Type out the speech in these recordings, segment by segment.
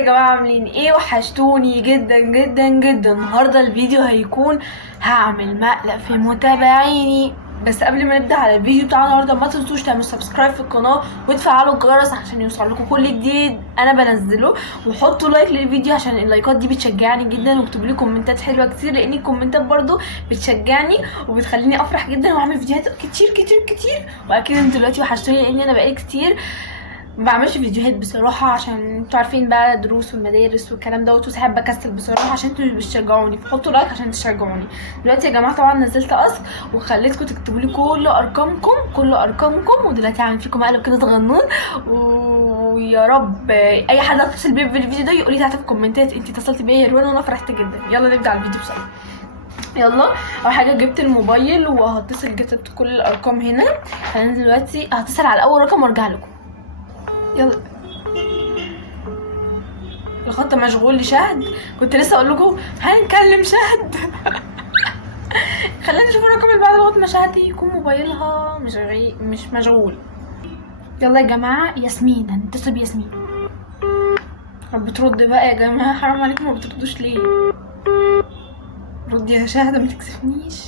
يا جماعه عاملين ايه؟ وحشتوني جدا جدا جدا. النهارده الفيديو هيكون هعمل مقلب في متابعيني. بس قبل ما نبدا على الفيديو بتاع النهارده ما تنسوش تعملوا سبسكرايب في القناه وتفعلوا الجرس عشان يوصل لكم كل جديد انا بنزله، وحطوا لايك للفيديو عشان اللايكات دي بتشجعني جدا، واكتبوا لي كومنتات حلوه كتير لان الكومنتات برضو بتشجعني وبتخليني افرح جدا واعمل فيديوهات كتير كتير كتير. واكيد انتوا دلوقتي وحشتوني لان انا بقالي كتير ما بعملش فيديوهات بصراحه، عشان انتوا عارفين بقى دروس والمدارس والكلام دوت، وساعات بكسل بصراحه عشان انتوا مش بتشجعوني. فحطوا لايك عشان تشجعوني. دلوقتي يا جماعه طبعا نزلت اسك وخليتكم تكتبوا لي كل ارقامكم ودلوقتي هعمل فيكم مقلب كده صغنون، ويا رب اي حد اتصل بيا في الفيديو ده يقول لي تحت في الكومنتات انت اتصلتي بيا يا روان وانا فرحت جدا. يلا نبدا على الفيديو بسرعه. يلا اول حاجه جبت الموبايل وهتصل، كتبت كل الارقام هنا. انا دلوقتي هتصل على اول رقم وارجع لكم. يلا. الخط مشغول لشهد، كنت لسه اقول لكم هنكلم شهد. خلينا نشوف الرقم اللي بعد لغايه ما شهد يكون موبايلها مش مشغول. يلا يا جماعه، ياسمين، هنتصل بياسمين. رب ترد بقى يا جماعه، حرام عليكم ما بتردوش ليه؟ ردي يا شهد ما تكسفنيش.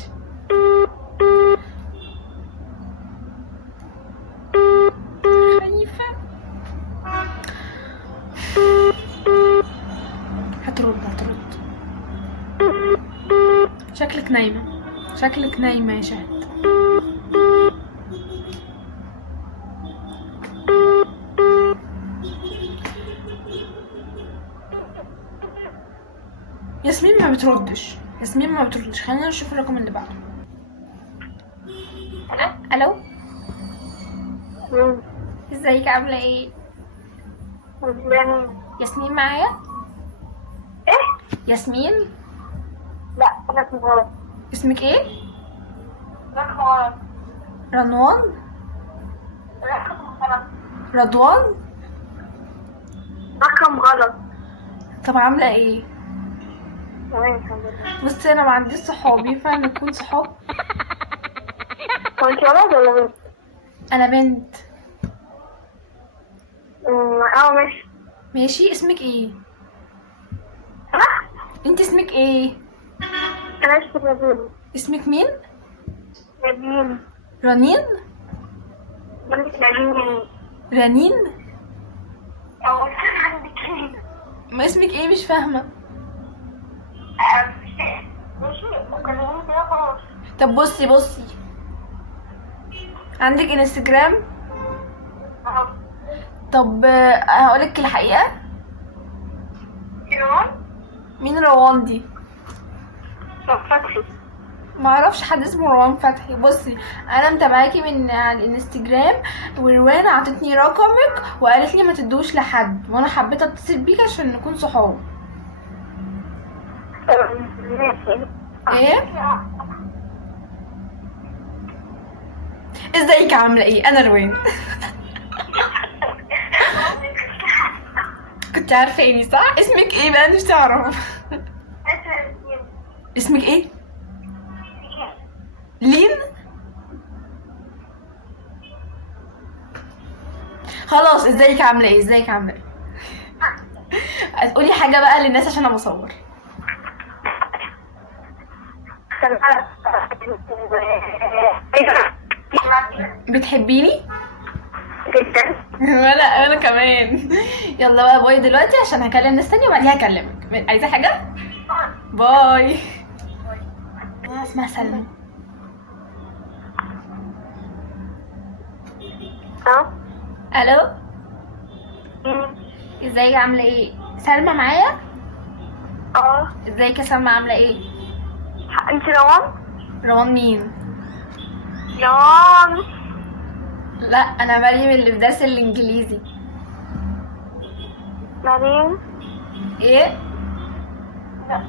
خايفه. هترد. شكلك نايمه يا شهد. ياسمين ما بتردش. خلينا نشوف الرقم اللي بعده. الو، ازيك؟ عامله ايه؟ ياسمين معايا؟ ايه؟ ياسمين؟ لا رقم غلط. اسمك ايه؟ رقم غلط. رنوان؟ رقم غلط. رضوان؟ رقم غلط. طب عامله ايه؟ تمام الحمد لله. بصي انا ما عنديش صحاب، ينفع نكون صحاب؟ هو انت ولد ولا بنت؟ انا بنت. ماشي. ماشي. اسمك ايه؟ انا انت اسمك ايه؟ انا اسمي نبيل. اسمك مين؟ نبيل. رنين؟ بنت نبيل. رنين؟ او عندك ايه؟ ما اسمك ايه؟ مش فاهمه. ماشي كلميني كده خلاص. طب بصي عندك انستجرام؟ طب هقولك الحقيقه. روان؟ مين روان دي؟ فتحي. ما اعرفش حد اسمه روان فتحي. بصي انا متابعاكي من على الانستجرام، وروان عطتني رقمك وقالت لي ما تدوش لحد، وانا حبيت اتصل بيك عشان نكون صحاب. ماشي. ايه؟ ازيك؟ عامله ايه؟ انا روان. كنت عارفاني صح؟ اسمك ايه بقى؟ نفسي اعرف. اسمك ايه؟ لين؟ خلاص. ازيك؟ عامله ايه؟ هتقولي حاجه بقى للناس عشان انا بصور. بتحبيني؟ جدا. وانا كمان. يلا بقى باي دلوقتي عشان هكلم ناس تانية وبعديها هكلمك. عايزه حاجه؟ باي. اسمها سلمى. الو، ازيك؟ عامله ايه؟ سلمى معايا؟ ازيك يا سلمى؟ عامله ايه؟ انت روان؟ روان مين؟ روان. لا انا مريم اللي في درس الانجليزي. مريم؟ ايه؟ لا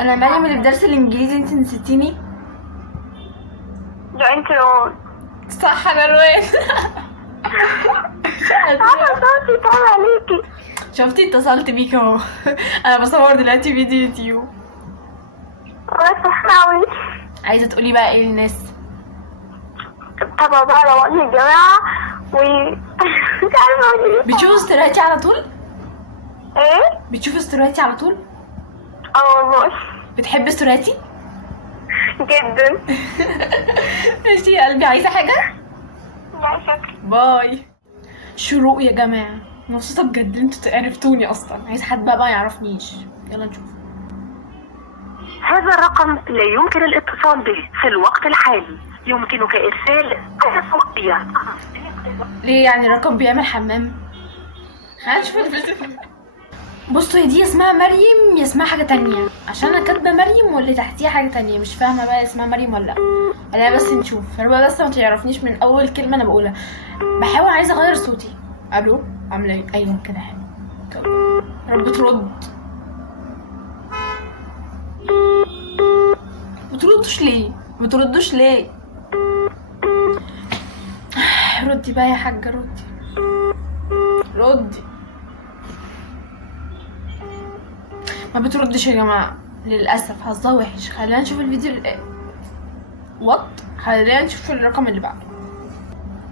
انا مريم اللي في درس الانجليزي. انت نسيتيني؟ لا انت روان. صح انا روان. انا صوتي طالع عليكي. شفتي؟ اتصلت بيك اهو. انا بصور دلوقتي فيديو يوتيوب. بس احنا عايزه تقولي بقى ايه للناس؟ طبعا بقى روان يا جماعة مش عارفة اقول ايه. بتشوفوا استراحتي على طول؟ ايه؟ بتشوف ستورياتي على طول؟ اه والله بتحب ستورياتي؟ جدا. ماشي يا قلبي، عايزه حاجه؟ لا شكرا. باي. شروق يا جماعه، مبسوطه بجد انتوا عرفتوني اصلا. عايز حد بقى ما يعرفنيش. يلا نشوف. هذا الرقم لا يمكن الاتصال به في الوقت الحالي. يمكنك إرسال صوتية. ليه يعني الرقم بيعمل حمام؟ هنشوف الفيديو. بصوا، هي دي اسمها مريم يا اسمها حاجه تانية، عشان انا كاتبه مريم واللي تحتيها حاجه تانية. مش فاهمه بقى اسمها مريم ولا لا. لا بس نشوف. ربا بس ما تعرفنيش من اول كلمه انا بقولها. بحاول عايزه اغير صوتي. الو، عامله ايه؟ ايوه كده حلو. رب ترد. بتردوش ليه؟ بتردوش ليه؟ ردي بقى يا حاجه، ردي ردي. ما بتردش يا جماعه للاسف. حظها وحش. خلينا نشوف الفيديو وات. خلينا نشوف الرقم اللي بعده.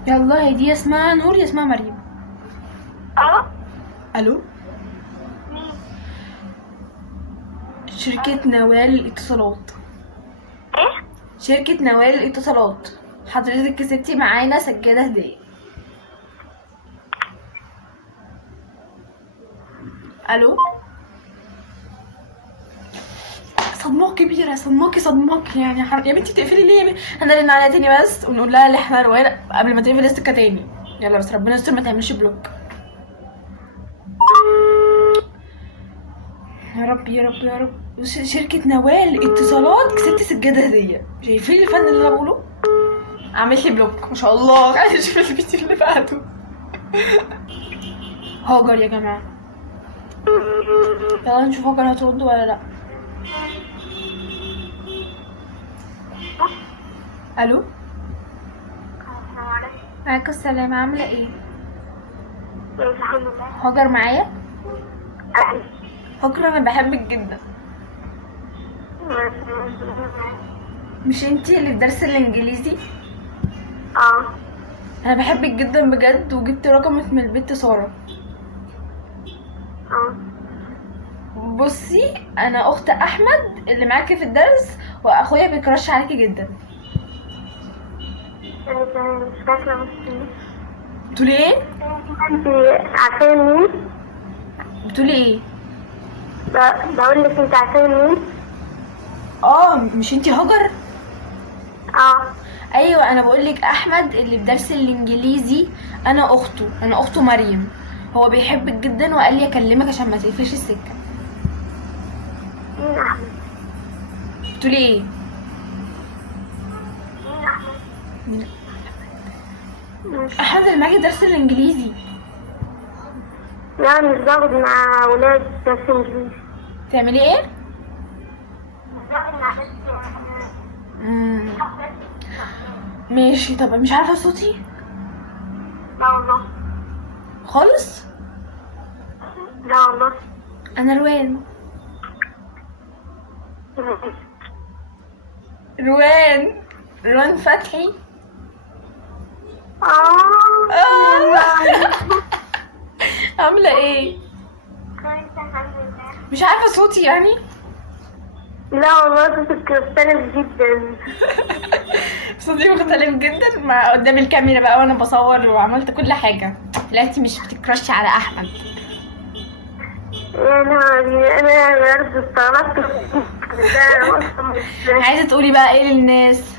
يلا، هي دي اسمها نور يا اسمها مريم. اه الو، شركة نوال الاتصالات. ايه؟ شركة نوال الاتصالات، حضرتك كسبتي معانا سجادة هدية. الو، صدمة كبيرة، صدمك يعني. يا بنتي تقفلي ليه يا بنتي؟ هنرن عليها تاني بس ونقول لها اللي احنا رواية قبل ما تقفل السكة تاني. يلا بس ربنا يستر ما تعملش بلوك. يا رب يا رب يا رب. شركة نوال اتصالات كسبت سجادة هدية. شايفين الفن اللي انا بقوله؟ عملت لي بلوك ما شاء الله. عايزة اشوف الفيديو اللي بعده. هاجر يا جماعة، يلا نشوف هاجر هترد ولا لا. الو، معاكم السلام، عاملة ايه؟ الحمد لله. هاجر معايا؟ هاجر انا بحبك جدا. مش انتي اللي في درس الانجليزي؟ اه انا بحبك جدا بجد، وجبت رقمك من البت سارة. اه بصي، انا اخت احمد اللي معاكي في الدرس، واخويا بيكرش عليكي جدا. انا مش فاكرة بس بتقولي ايه؟ انت عارفين مين؟ بتقولي ايه؟ بقول لك انت عارفين مين؟ مش انتي هاجر؟ اه ايوه، انا بقولك احمد اللي في درس الانجليزي. انا اخته مريم. هو بيحبك جدا وقال لي اكلمك عشان ما تقفلش السكه. مين احمد؟ بتقولي ايه؟ مين احمد؟ احمد اللي معاكي درس الانجليزي. لا مش باخد مع ولاد درس انجليزي. تعملي ايه؟ ماشي. طب مش عارفه صوتي لا والله. خالص. لا والله. انا روان. روان فتحي. عامله ايه؟ مش عارفه صوتي يعني. لا والله صوتك مختلف جدا. صوتي مختلف جدا مع قدام الكاميرا بقى وانا بصور وعملت كل حاجه. طلعتي مش بتكرشي على احمد. انا برضه استغربت. عايزه تقولي بقى ايه للناس؟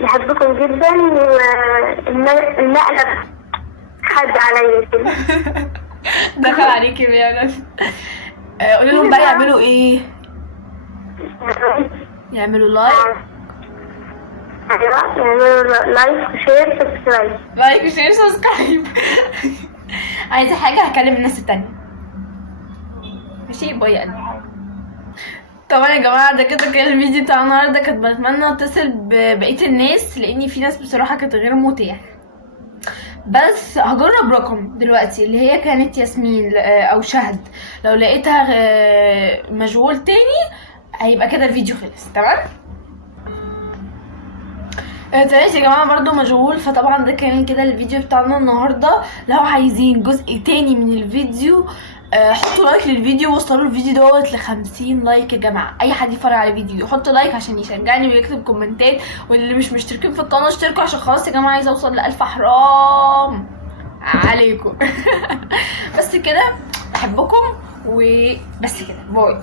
بحبكم جدا، والمقلب حد عليا كده. دخل عليكي فعلا. قولي لهم بقى يعملوا ايه؟ يعملوا لايك. ايوه يعملوا لايك وشير سبسكرايب. لايك وشير سبسكرايب. عايزه حاجه هكلم الناس التانية. ماشي، باي يا قلبي. طبعا يا جماعه ده كده كان الفيديو بتاع النهارده. كنت بتمنى اتصل ببقيه الناس لاني في ناس بصراحه كانت غير متاح. بس هجرب رقم دلوقتي اللي هي كانت ياسمين او شهد. لو لقيتها مشغول تاني هيبقى كده الفيديو خلص. تمام. تلاقيش يا جماعه برضو مشغول، فطبعا ده كان كده الفيديو بتاعنا النهارده. لو عايزين جزء تاني من الفيديو حطوا لايك للفيديو، وصلوا الفيديو دوت ل50 لايك يا جماعه. اي حد يتفرج على الفيديو يحط لايك عشان يشجعني ويكتب كومنتات، واللي مش مشتركين في القناه اشتركوا عشان خلاص يا جماعه عايزه اوصل ل1000. حرام عليكم. بس كده، بحبكم وبس كده، باي.